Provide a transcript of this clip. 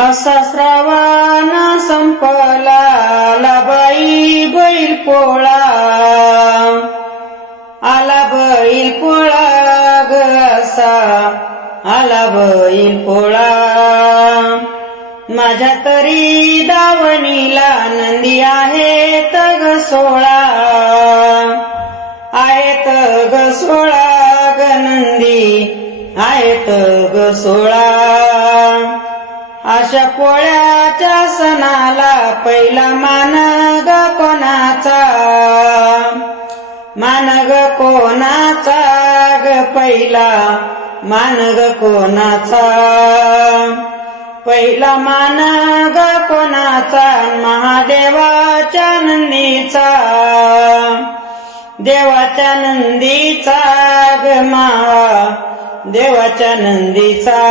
असा श्रावण संपला आला बाई बैल पोळा. आला बैल पोळा ग असा आला बैल पोळा. माझ्या तरी दावणीला नंदी आहेत ग सोळा. आहेत ग सोळा ग नंदी आहेत ग सोळा. अशा पोळ्याच्या सणाला पहिला मान ग कोणाचा? मान ग कोणाचा ग पहिला? मान ग कोणाचा? पहिला मान ग कोणाचा? महादेवाच्या नंदीचा. देवाच्या नंदीचा ग महा देवाच्या नंदीचा.